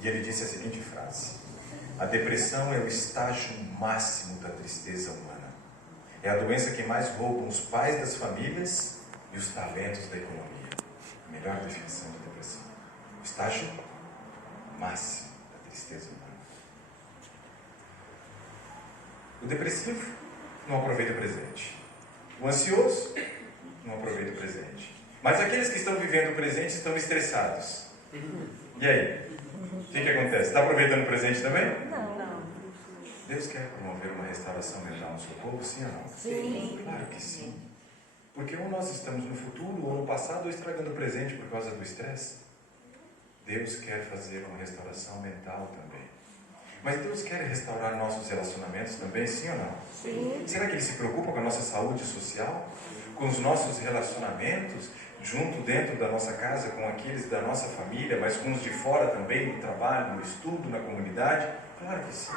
E ele disse a seguinte frase: a depressão é o estágio máximo da tristeza humana. É a doença que mais rouba os pais das famílias e os talentos da economia. A melhor definição de depressão. O estágio máximo da tristeza humana. O depressivo não aproveita o presente. O ansioso não aproveita o presente. Mas aqueles que estão vivendo o presente estão estressados. E aí? O que acontece? Está aproveitando o presente também? Não. Deus quer promover uma restauração mental no seu povo, sim ou não? Sim. Claro que sim. Porque ou nós estamos no futuro ou no passado ou estragando o presente por causa do estresse. Deus quer fazer uma restauração mental também. Mas Deus quer restaurar nossos relacionamentos também, sim ou não? Sim. Será que Ele se preocupa com a nossa saúde social? Com os nossos relacionamentos? Junto, dentro da nossa casa, com aqueles da nossa família, mas com os de fora também, no trabalho, no estudo, na comunidade? Claro que sim.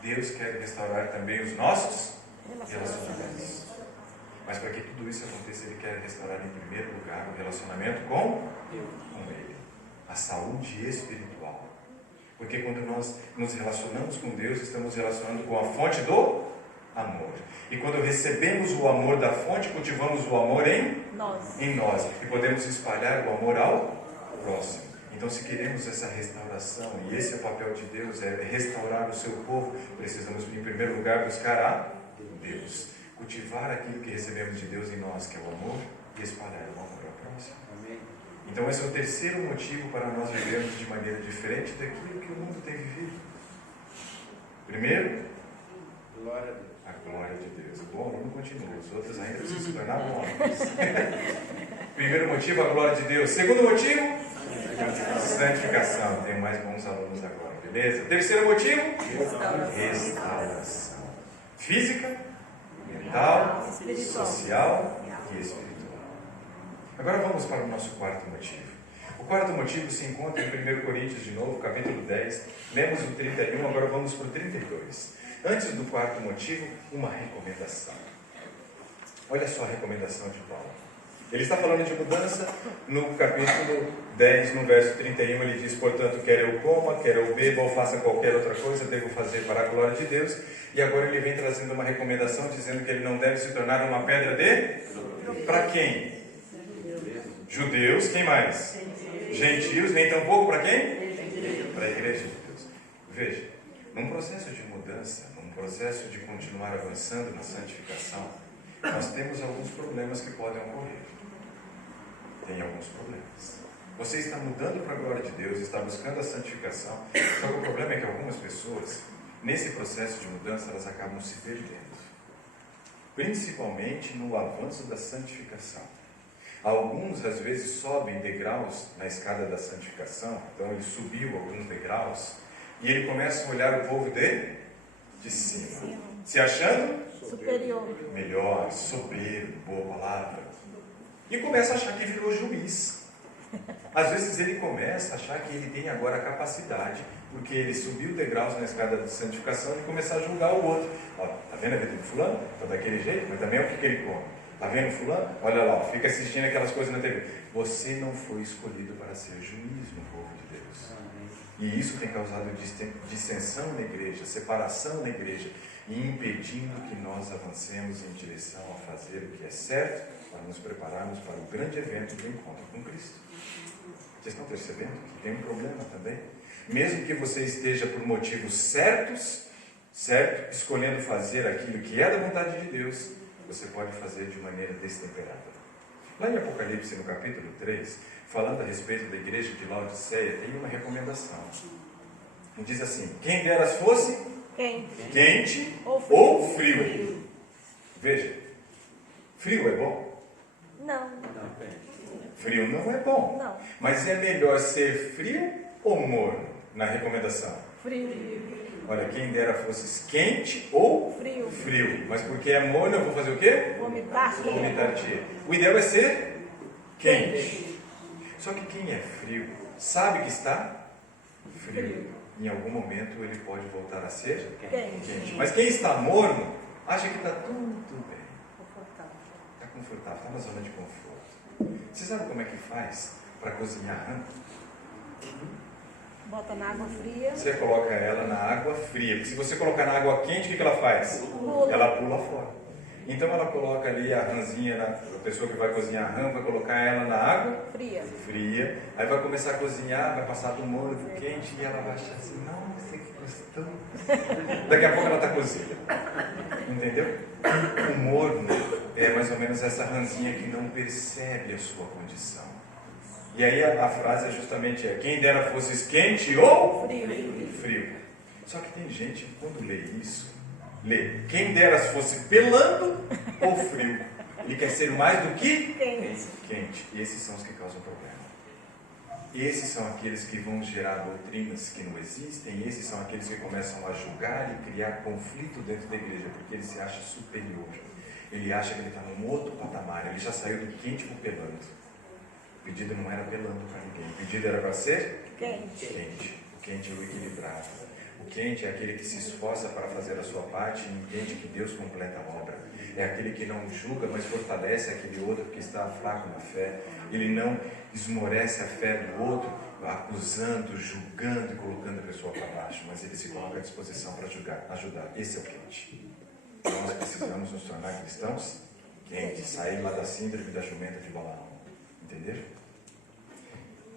Deus quer restaurar também os nossos relacionamentos. Mas para que tudo isso aconteça, Ele quer restaurar em primeiro lugar o relacionamento com Ele. A saúde espiritual. Porque quando nós nos relacionamos com Deus, estamos relacionando com a fonte do amor. E quando recebemos o amor da fonte, cultivamos o amor em nós. E podemos espalhar o amor ao próximo. Então, se queremos essa restauração, e esse é o papel de Deus, é restaurar o seu povo, precisamos, em primeiro lugar, buscar a Deus. Cultivar aquilo que recebemos de Deus em nós, que é o amor, e espalhar o amor ao próximo. Amém. Então, esse é o terceiro motivo para nós vivermos de maneira diferente daquilo que o mundo tem vivido. Primeiro, Glória a Deus. a glória de Deus. O bom aluno continua, os outros ainda precisam se tornar bons. Primeiro motivo, a glória de Deus. Segundo motivo, santificação. Tem mais bons alunos agora, beleza? Terceiro motivo, restauração. Física, mental, social e espiritual. Agora vamos para o nosso quarto motivo. O quarto motivo se encontra em 1 Coríntios de novo, capítulo 10. Lemos o 31, agora vamos para o 32. Antes do quarto motivo, uma recomendação. Olha só a recomendação de Paulo. Ele está falando de mudança no capítulo 10, no verso 31. Ele diz: portanto, quer eu coma, quer eu beba ou faça qualquer outra coisa, devo fazer para a glória de Deus. E agora ele vem trazendo uma recomendação, dizendo que ele não deve se tornar uma pedra de... Para quem? Judeus. Quem mais? Gentios. Nem tampouco para quem? Para a igreja de Deus. Veja, num processo de mudança, num processo de continuar avançando na santificação, nós temos alguns problemas que podem ocorrer. Tem alguns problemas. Você está mudando para a glória de Deus, está buscando a santificação, só que o problema é que algumas pessoas, nesse processo de mudança, elas acabam se perdendo. Principalmente no avanço da santificação. Alguns, às vezes, sobem degraus na escada da santificação, então ele subiu alguns degraus, e ele começa a olhar o povo de cima, se achando superior, melhor, soberbo, boa palavra, e começa a achar que virou juiz. Às vezes ele começa a achar que ele tem agora a capacidade, porque ele subiu degraus na escada de santificação, de começar a julgar o outro. Ó, tá vendo a vida do fulano? Está daquele jeito, mas também é o que ele come. Está vendo fulano? Olha lá, fica assistindo aquelas coisas na TV. Você não foi escolhido para ser juiz no povo de Deus. E isso tem causado dissensão na igreja, separação na igreja, e impedindo que nós avancemos em direção a fazer o que é certo, para nos prepararmos para o grande evento do encontro com Cristo. Vocês estão percebendo que tem um problema também? Mesmo que você esteja por motivos certos, certo, escolhendo fazer aquilo que é da vontade de Deus, você pode fazer de maneira destemperada. Lá em Apocalipse, no capítulo 3, falando a respeito da igreja de Laodiceia, tem uma recomendação. Diz assim: quem deras fosse quente ou frio. Veja, frio é bom? Não. Frio não é bom. Não. Mas é melhor ser frio ou morno na recomendação? Frio. Olha, quem dera fosse quente ou frio. Mas porque é morno, eu vou fazer o quê? Vomitar-te. O ideal é ser quente. Só que quem é frio sabe que está frio. Em algum momento ele pode voltar a ser quente. Mas quem está morno acha que está tudo bem. Está confortável, está na zona de conforto. Você sabe como é que faz para cozinhar rã? Bota na água fria. Você coloca ela na água fria. Porque se você colocar na água quente, o que ela faz? Pula. Ela pula fora. Então ela coloca ali a rãzinha, a pessoa que vai cozinhar a rã, vai colocar ela na água fria. Aí vai começar a cozinhar, vai passar do molho quente e ela vai achar assim, nossa, que gostoso. Daqui a pouco ela está cozida. Entendeu? O morno é mais ou menos essa rãzinha que não percebe a sua condição. E aí a frase é justamente quem dera fosses quente ou frio. Só que tem gente que quando lê isso, lê, quem dera se fosse pelando ou frio. Ele quer ser mais do que quente. E esses são os que causam problema. Esses são aqueles que vão gerar doutrinas que não existem. Esses são aqueles que começam a julgar e criar conflito dentro da igreja, porque ele se acha superior. Ele acha que ele está num outro patamar. Ele já saiu do quente para o pelando. O pedido não era pelando para ninguém. O pedido era para ser quente. O quente é o equilibrado. O quente é aquele que se esforça para fazer a sua parte e entende que Deus completa a obra. É aquele que não julga, mas fortalece aquele outro que está fraco na fé. Ele não esmorece a fé do outro, acusando, julgando e colocando a pessoa para baixo, mas ele se coloca à disposição para ajudar. Esse é o quente. Nós precisamos nos tornar cristãos quentes, sair lá da síndrome da jumenta de Balaão. Entenderam?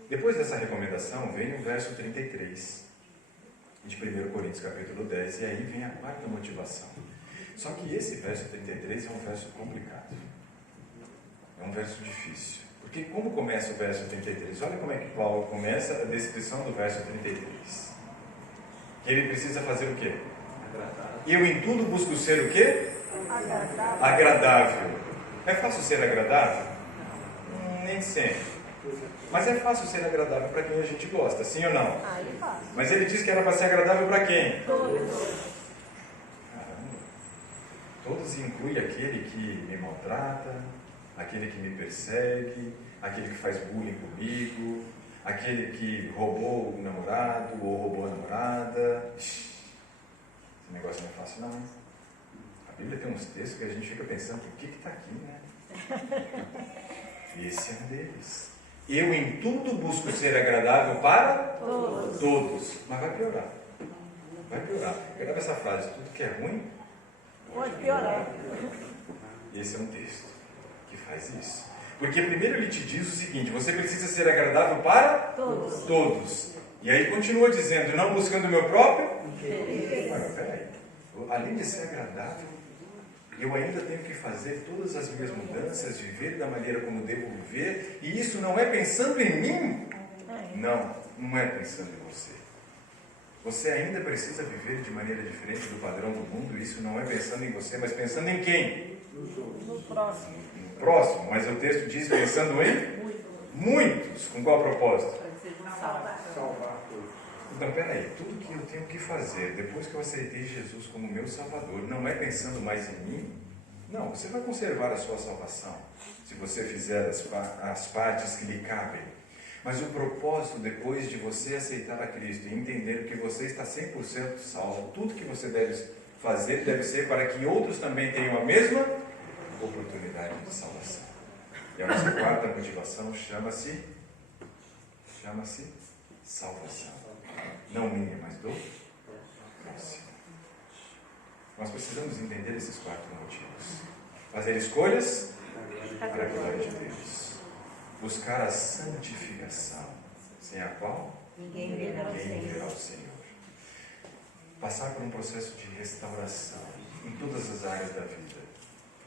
Depois dessa recomendação, vem o verso 33. De 1 Coríntios capítulo 10, e aí vem a quarta motivação. Só que esse verso 33 é um verso complicado. É um verso difícil. Porque como começa o verso 33? Olha como é que Paulo começa a descrição do verso 33. Que ele precisa fazer o quê? Agradável. Eu em tudo busco ser o quê? Agradável. É fácil ser agradável? Nem sempre. Mas é fácil ser agradável para quem a gente gosta, sim ou não? Mas ele disse que era para ser agradável para quem? Todos. Caramba. Todos inclui aquele que me maltrata, aquele que me persegue, aquele que faz bullying comigo, aquele que roubou o namorado ou roubou a namorada. Esse negócio não é fácil não. A Bíblia tem uns textos que a gente fica pensando, o que está aqui, né? Esse é um deles. Eu em tudo busco ser agradável para todos. Mas vai piorar. Vai piorar. Grava essa frase, tudo que é ruim pode piorar. Esse é um texto que faz isso. Porque primeiro ele te diz o seguinte, você precisa ser agradável para todos. E aí continua dizendo, não buscando o meu próprio Mas peraí, além de ser agradável, eu ainda tenho que fazer todas as minhas mudanças, viver da maneira como devo viver, e isso não é pensando em mim? Não, não é pensando em você. Você ainda precisa viver de maneira diferente do padrão do mundo, e isso não é pensando em você, mas pensando em quem? No próximo. No próximo, mas o texto diz pensando em muitos. Com qual propósito? Salvar todos. Então, peraí, tudo que eu tenho que fazer depois que eu aceitei Jesus como meu Salvador, não é pensando mais em mim? Não, você vai conservar a sua salvação, se você fizer as partes que lhe cabem. Mas o propósito, depois de você aceitar a Cristo e entender que você está 100% salvo, tudo que você deve fazer deve ser para que outros também tenham a mesma oportunidade de salvação. E a nossa quarta motivação chama-se salvação. Não minha, mas do próximo. Nós precisamos entender esses 4 motivos. Fazer escolhas para a glória de Deus. Buscar a santificação, sem a qual ninguém verá o Senhor. Passar por um processo de restauração em todas as áreas da vida,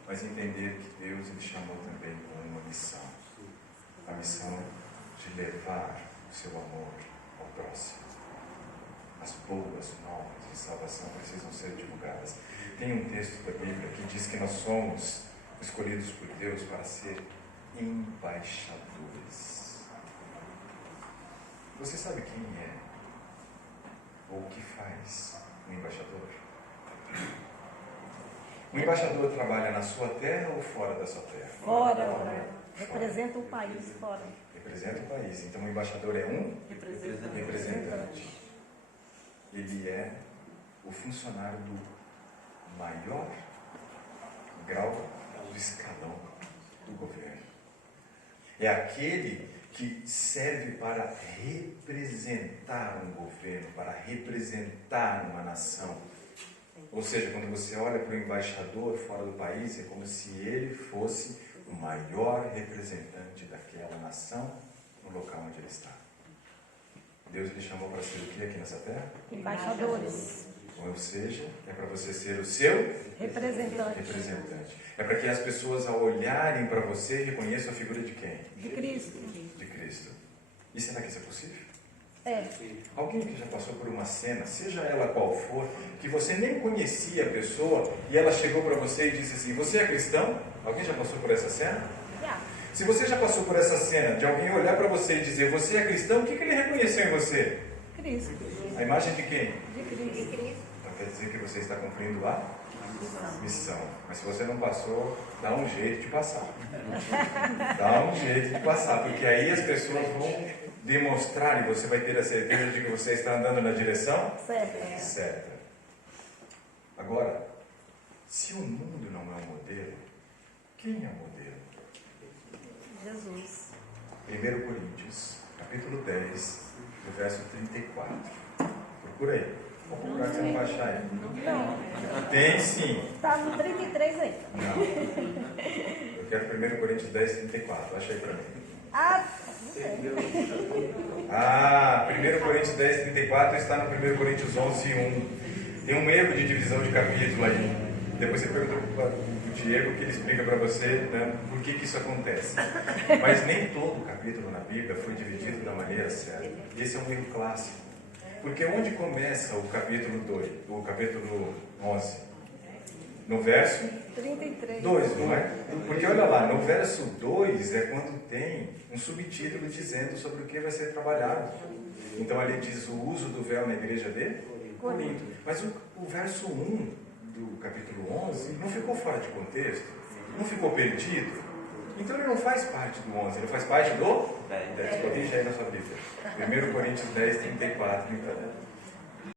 mas entender que Deus lhe chamou também com uma missão. A missão de levar o seu amor ao próximo. As boas novas de salvação precisam ser divulgadas. Tem um texto da Bíblia que diz que nós somos escolhidos por Deus para ser embaixadores. Você sabe quem é ou o que faz um embaixador? O embaixador trabalha na sua terra ou fora da sua terra? Fora. Representa o país fora. Representa o país. Então o embaixador é um representante. Ele é o funcionário do maior grau do escalão do governo. É aquele que serve para representar um governo, para representar uma nação. Ou seja, quando você olha para o embaixador fora do país, é como se ele fosse o maior representante daquela nação no local onde ele está. Deus lhe chamou para ser o que aqui nessa terra? Embaixadores. Ou seja, é para você ser o seu Representante. É para que as pessoas, ao olharem para você, reconheçam a figura de quem? De Cristo. De Cristo. E será que isso é possível? É. Alguém que já passou por uma cena, seja ela qual for, que você nem conhecia a pessoa e ela chegou para você e disse assim: você é cristão? Alguém já passou por essa cena? Já. Se você já passou por essa cena de alguém olhar para você e dizer: você é cristão, o que ele reconheceu em você? Cristo. A imagem de quem? De Cristo. Então quer dizer que você está cumprindo a missão. Mas se você não passou, dá um jeito de passar. Dá um jeito de passar, porque aí as pessoas vão demonstrar e você vai ter a certeza de que você está andando na direção certa. Agora, se o mundo não é um modelo, quem é o modelo? Jesus. 1 Coríntios, capítulo 10, do verso 34. Procura aí. Vou procurar que você não vai achar aí. Não. Tem sim. Está no 33 aí. Não. Eu quero 1 Coríntios 10, 34. Acha aí para mim. Ah, não sei. 1 Coríntios 10, 34 está no 1 Coríntios 11, 1. Tem um erro de divisão de capítulo aí. Depois você pergunta para o Diego que ele explica para você, né, por que isso acontece. Mas nem todo capítulo na Bíblia foi dividido da maneira certa. Esse é um erro clássico. Porque onde começa o capítulo 2, o capítulo 11? No verso 33. 2, não é? Porque olha lá, no verso 2 é quando tem um subtítulo dizendo sobre o que vai ser trabalhado. Então ali diz o uso do véu na igreja de Corinto. Mas o verso 1 do capítulo 11 não ficou fora de contexto, não ficou perdido. Então ele não faz parte do 11, ele faz parte do 10. Corrija aí na sua Bíblia. 1 Coríntios 10, 34. Então.